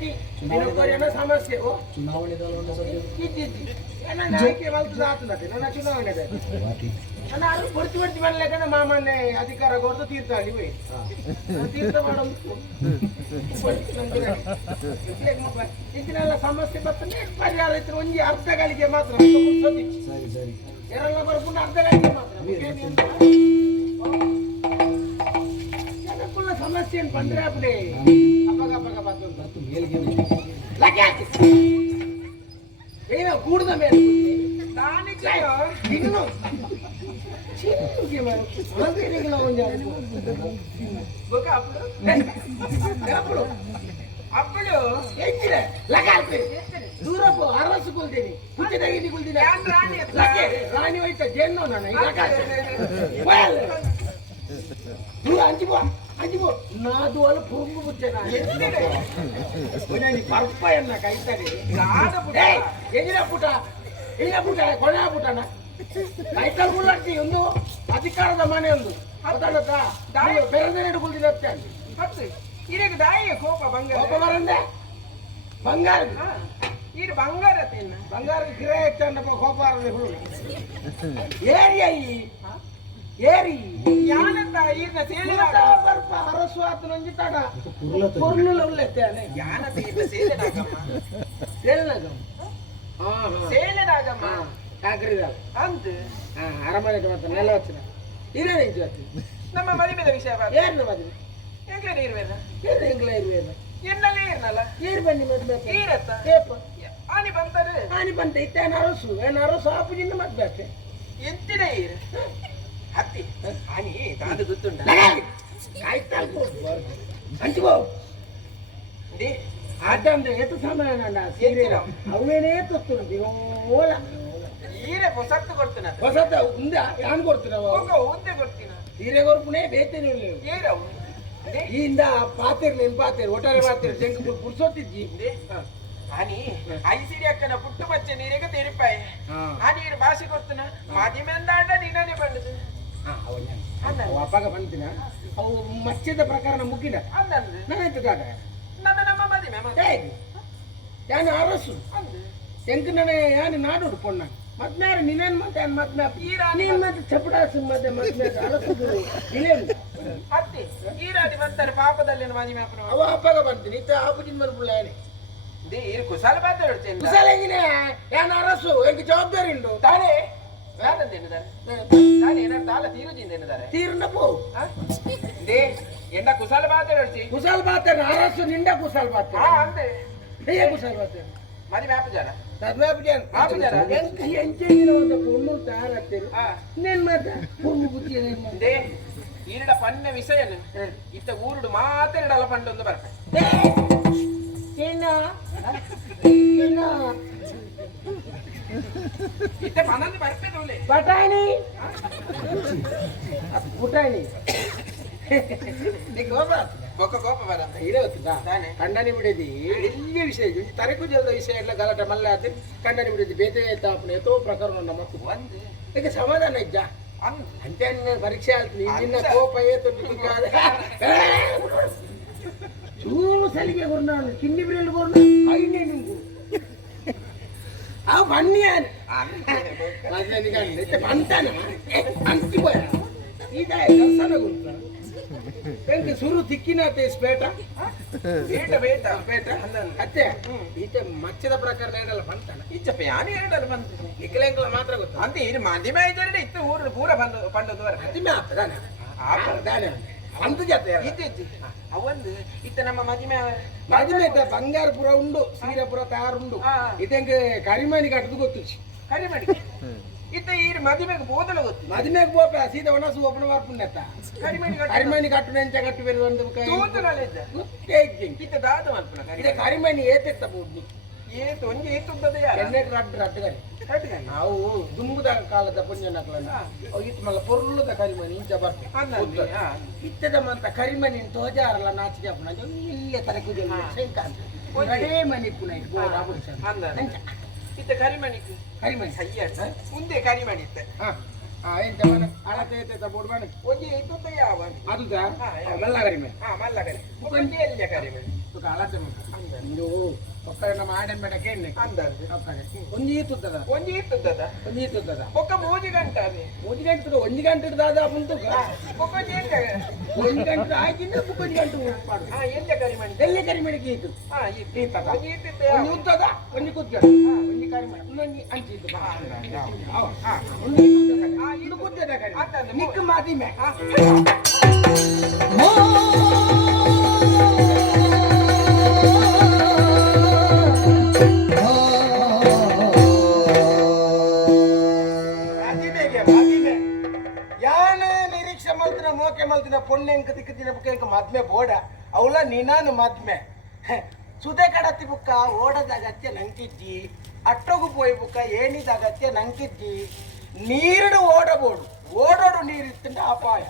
ಇಜ್ಜಿ ದಿನಕ್ಕೊರಿಯನ ಸಮಸ್ಯೆ ಚುನಾವಣೆ ಇಜ್ಜಿ ನನ್ನ ಆಯ್ಕೆ ಮಲ್ತದ ಆತನತೆ ನನ್ನ ಚುನಾವಣೆ ನಾನು ಕೊಡ್ತಿ ಮನೆಲೆಕ್ಕ ಮಾಮನ್ನೇ ಅಧಿಕಾರ ಕೊಡ್ದು ತೀರ್ಥ ಅಲ್ಲಿವೆ ತೀರ್ಥ ಮಾಡೋದು ಇದನ್ನೆಲ್ಲ ಸಮಸ್ಯೆ ಬರ್ತದೆ ಪರಿಹಾರ ಇತ್ತು ಒಂಜಿ ಅರ್ಧ ಗಳಿಗೆ ಮಾತ್ರ ಸರಿ ಸರಿ ಯಾರೆಲ್ಲ ಬರ್ಕೊಂಡು ಅರ್ಧ ಗಳಿಗೆ ಮಾತ್ರ ಜನಕ್ಕುള്ള ಸಮಸ್ಯೆ ಬಂದ್ರೆ ಅಪ್ಪಡೆ ಅಪಗ ಅಪಗ ಬಂತು ಏನೋ ಕೂಡದ ಮೇಲೆ ಇನ್ನು ಅಪ್ಪಳು ಹೆಚ್ಚಿದೆ ಲಗಾಲ್ಪೆ ದೂರ ಪೋ ಅರಸುಕೊಳ್ತೀನಿ ಹುಚ್ಚ ತೆಗಿಲಿಕೊಳ್ತೀನಿ ರಾಣಿ ಹೋಯ್ತ ಜೇನು ನಾನು ದೂರ ಅಂಜಿಬೋ ನಾದು ಅಲ್ಲ ಪುರುಗು ಬುಚ್ಚೆ ನಾನು ಪರ್ಪಯನ್ನ ಕೈತಾರೆ ಎಜಿನ ಪುಟ ಕೊನೆ ಪುಟನ ಕೈತಲ್ ಮುಳ್ಳಟ್ಟಿ ಒಂದು ಅಧಿಕಾರದ ಮನೆ ಒಂದು ಬೆರೆದ ಹಿಡ್ಕೊಳ್ತೀನಿ ಅತ್ತೆ ಇದಕ್ಕೆ ದಾಯಿಯ ಕೋಪ ಬಂಗಾರ ಕೋಪ ಬರಂದೆ ಬಂಗಾರ ಇದು ಬಂಗಾರ ತಿನ್ನ ಬಂಗಾರ ಗಿರೇ ಚಂದಪ್ಪ ಕೋಪ ಏರಿ ಯಾನಂತ ಈರ್ನ ಸೇಲಿನ ಬರ್ಪ ಅರಸು ಆತ ನಂಜಿ ತಡ ಪೊರ್ನುಲ ಉಲ್ಲೆತ್ತೇನೆ ಯಾನಂತ ಈರ್ನ ಸೇಲಿನಾಗಮ್ಮ ಸೇಲಿನಾಗಮ್ಮ ಕಾಕರಿದಾಳ ಅಂತ ಅರಮನೆ ಮತ್ತೆ ನೆಲ ವಚ್ಚಿನ ಇರೇನು ಇದು ನಮ್ಮ ಮದುವೆದ ವಿಷಯ ಏನು ಮದುವೆ ಎಂಗ್ಲೇ ಇರುವೇನ ಏನು ಎಂಗ್ಲ ಇರುವೇನ ಎನ್ನಲ್ಲೇ ಇರ್ನಲ್ಲ ಏರ್ ಬನ್ನಿ ಮದ್ವೆ ಈರತ್ತ ಏಪ ಆನಿ ಬಂತಾರೆ ಆನಿ ಬಂತ ಇತ್ತೇನು ಅರಸು ಆಪುಜಿನ ಮದ್ವೆ ಅಷ್ಟೇ ಎಂತಿನ ಈರ ಹತ್ತಿ ಆನಿ ತಾದು ಗೊತ್ತುಂಟ ಕಾಯ್ತಾಲ್ಪು ಹಂಚಿಬೋ ಆಟ ಅಂದ್ರೆ ಏತು ಸಮಯ ನನ್ನ ಸೀರೆ ಅವೇನೇ ತೊತ್ತು ಓಲ ಈರೆ ಹೊಸತ್ತು ಕೊಡ್ತೀನ ಹೊಸತ ಉಂದ ಯಾನ್ ಕೊಡ್ತೀನ ಉಂದೆ ಕೊಡ್ತೀನ ಸೀರೆ ಕೊರ್ಪುನೇ ಬೇತೇನೆ ಏರವು ಈಯಿಂದ ಪಾತೇರ್ ನೆನ್ ಪಾತೇರ್ ಒಟ್ಟಾರೆ ಪಾತೇರ್ ಜಂಗ ಪುರ್ಸೋತಿದ್ದಿ ಆನಿ ಐಸಿಡಿ ಅಕ್ಕನ ಪುಟ್ಟು ಮಚ್ಚೆ ನೀರಿಗೆ ತೆರಿಪಾಯಿ ಆ ನೀರು ಭಾಷೆ ಕೊಡ್ತೀನ ಮಾಧ್ಯಮ ಅಂದಾಡ ನೀನೇ ಬಂದದು ಅಪ್ಪಾಗ ಬಂದಿನ ಅವು ಮಚ್ಚದ ಪ್ರಕಾರ ಮುಗಿನ ಅಂದಂದು ನಾನಾಯ್ತು ಕಾಕ ನನ್ನ ನಮ್ಮ ಮದುವೆ ಯಾನು ಅರಸು ಎಂಕ ನನೆ ಯಾನು ನಾಡೋಡು ಪೊಣ್ಣ ಮತ್ನಾರು ನಿನೇನ್ ಮತ್ತೆ ಮತ್ನ ನೀನ್ ಮತ್ತೆ ಚಪಡಾಸು ಮತ್ತೆ ಮತ್ತೆ ಅರಸು ಇಲೇನು ಅತ್ತಿ ಈ ರಾಡಿ ಬಂತಾರೆ ಪಾಪದಲ್ಲಿ ಮದುವೆ ಅವ ಅಪ್ಪಾಗ ಬಂತೀನಿ ಇತ್ತ ಆಪುಜಿನ ಮರ್ಪುಳ್ಳ ಯಾನೆ ದೇ ಇರು ಕುಶಲ ಮಾತಾಡ್ತೇನೆ ಕುಶಲ ಹೆಂಗಿನ ಯಾನು ಅರಸು ಎಂಕ ಜವಾಬ್ದಾರಿ ಉಂಟು ತಾನೇ ಏನಾರು ತಾಲ ತೀರುಜಿಂದೇನಿದ್ದಾರೆ ತೀರ್ನ ಪೋ ದೇ ಎಂಡ ಕುಶಲ ಮಾತಾಡ್ತಿ ಕುಶಲ್ ಬಾತೇನೆ ಅರಸು ನಿಂಡ ಕುಶಲ್ ಬಾತೇನೆ ಅಂತೆ ಹೇಗೆ ಕುಶಲ್ ಬಾತೇನೆ ಮದುವೆ ಆಪುಜಾರ ಆಪುಜಾರ ಎಂಕ ಎಂಚೆಗಿನ ಒಂದು ಪೊಣ್ಣು ತಯಾರಾಗ್ತೇನೆ ನೀನ್ ಮಾತ್ರ ಪೊಣ್ಣು ಬುದ್ಧಿ ದೇ ಈರಡ ಪನ್ನೆ ವಿಷಯನು ಇತ್ತ ಊರುಡು ಮಾತಾಡಲ್ಲ ಪಂಡೊಂದು ಬರ್ತೆ ಇತ್ತ ಪನಂದು ಬರ್ತೆ ನೋಲೆ ಬಟಾಣಿ ಪುಟಾಣಿ ಬೊಕ್ಕ ಕೋಪ ಬರಂತ ಇಡೇ ಗೊತ್ತುಂಟಾ ಕಂಡನಿ ಬಿಡಿದಿ ಎಲ್ಲಿ ವಿಷಯ ತರಕು ಜಲ್ದ ವಿಷಯ ಎಲ್ಲ ಗಲಾಟೆ ಮಲ್ಲ ಆತ ಕಂಡನಿ ಬಿಡಿದಿ ಬೇತೆ ತಾಪನ ಎತ್ತೋ ಪ್ರಕರಣ ನಮ್ಮತ್ತು ಒಂದು ಈಗ ಸಮಾಧಾನ ಇಜ್ಜ ಅಂತೆ ಪರೀಕ್ಷೆ ಆಳ್ತೀನಿ ನಿನ್ನ ಕೋಪ ಏತು ಚೂರು ಸಲಿಗೆ ಕೊರ್ನ ಕಿನ್ನಿ ಬಿರಿಯಲ್ಲಿ ಕೊರ್ನ ಐನೇ ನಿಂಗು ಅವು ಬನ್ನಿಯಾನ ಬಂತಾನ ಅಂತಿಬೋಯ ಈಗ ದರ್ಶನ ಗುರುತ ಎಂಕ ಸುರು ತಿಕ್ಕಿನಾತೆ ಸ್ಪೇಟ ಬೇಟ ಬೇಟ ಬೇಟ ಅತ್ತೆ ಈತ ಮಚ್ಚದ ಪ್ರಕಾರ ಎರಡಲ್ಲ ಬಂತಾನ ಇಚ್ಚಪ್ಪ ಯಾನು ಎರಡಲ್ಲ ಬಂತು ನಿಖಲೆಂಕಲ ಮಾತ್ರ ಗೊತ್ತ ಅಂತ ಇದು ಮಧ್ಯಮ ಇದ್ದರೆ ಇತ್ತು ಊರು ಪೂರ ಬಂದು ಪಂಡದು ಮಧ್ಯಮ ಆಗ್ತದಾನ ದಾನೆ ಅಂತು ಜಾತೆ ಇತ್ತು ಅವಂದು ಇತ್ತ ನಮ್ಮ ಮಧ್ಯಮ ಬಂಗಾರಪುರ ಉಂಡು ಸೀರಪುರ ತಾರುಂಡು ಇದಂಗ ಕರಿಮನಿ ಕಟ್ಟದು ಗೊತ್ತು ಕರಿಮಣಿ ಇತ್ತ ಈ ಮದುವೆಗೆ ಬೋದಲ ಗೊತ್ತು ಮದುವೆಗೆ ಬೋಪ ಸೀದಾ ಒಣಸು ಒಬ್ಬನ ಬರ್ಪುಣ್ಣತ್ತ ಕರಿಮನಿ ಕಟ್ಟು ನೆಂಚ ಕಟ್ಟು ಬೇರೆ ಒಂದು ಇತ್ತ ದಾದ ಮಲ್ಪನ ಇದು ಕರಿಮನಿ ಏತೆತ್ತ ಬೋಡ್ನಿ ಏತು ಒಂಜಿ ಏತುತ್ತದೆ ಎಣ್ಣೆಗೆ ರಡ್ಡು ನಾವು ದುಂಬುದ ಕಾಲದ ಪುಣ್ಯನಕಲನ್ನ ಇತ್ತು ಮಲ್ಲ ಪೊರ್ಲುದ ಕರಿಮನಿ ಇಂಚ ಬರ್ತೆ ಇತ್ತದ ಮಂತ ಕರಿಮನಿ ತೋಜಾರಲ್ಲ ನಾಚಿಕೆ ಅಪ್ಪನ ಇಲ್ಲೇ ತರ ಕುದಿಯ ಶಂಕ ಅಂತ ಮನಿ ಪುನಃ ಬೋರ್ಡ್ ಇತ್ತ ಕರಿಮಣಿ ಸಯ್ಯ ಮುಂದೆ ಕರಿಮಣಿ ಇತ್ತ ಎಂತ ಮನ ಅಳತೆ ಬೋರ್ಡ್ ಮಾಡಿ ಒಂಜಿ ಇತ್ತು ಯಾವ ಅದು ಮಲ್ಲ ಕರಿಮಣಿ ಮಲ್ಲ ಕರಿ ಕರಿಮಣಿ ಆಲೋಚನೆ ಒಂದು ಒಕ್ಕರನ್ನ ಮಾಡನ್ ಬೇಡ ಕೇಳಿ ಅಂದಾಜು ಒಂದು ಈತುತ್ತದ ಒಂಜಿ ಇತ್ತದ ಒಂದು ಈತುತ್ತದ ಬೊಕ್ಕ ಮೂಜಿ ಗಂಟೆ ಅದೇ ಒಂದು ಗಂಟೆ ಒಂದು ಗಂಟೆ ದಾದ ಮುಂತು ಬೊಕ್ಕ ಜೇಂಗ ಒಂದು ಗಂಟೆ ಆಗಿಂದ ಒಂದು ಗಂಟೆ ಮಾಡು ಎಲ್ಲ ಕರಿಮಣಿ ಎಲ್ಲ ಕರಿಮೆಣಕ್ಕೆ ಈತು ಹಾ ಈತದ ಒಂಜಿ ಇತ್ತಿದ್ದೆ ಒಂದು ಉದ್ದದ ಒಂದು ಕುದ್ದ ಒಂದು ಕರಿಮೆಣ ಇನ್ನೊಂದು ಅಂಚಿದ್ದು ಒಂದು ಈತುತ್ತದ ಇದು ಕುದ್ದದ ಕರಿ ನಿಕ್ಕ ಮಾದಿಮೆ ಮೋಕೆ ಮಲ್ತಿನ ಪೊಣ್ಣೆ ಎಂಕ ತಿಕ್ಕತಿನ ಬುಕ್ಕ ಎಂಕ ಮದ್ಮೆ ಬೋಡ ಅವಳ ನಿನಾನು ಮದ್ಮೆ ಸುದೆ ಕಡತಿ ಬುಕ್ಕ ಓಡದ ಅಗತ್ಯ ನಂಕಿಜ್ಜಿ ಅಟ್ಟೋಗು ಪೋಯ್ ಬುಕ್ಕ ಏನಿದ ಅಗತ್ಯ ನಂಕಿಜ್ಜಿ ನೀರು ಓಡಬೋಡು ಓಡೋಡು ನೀರಿತ್ತಂಡ ಅಪಾಯ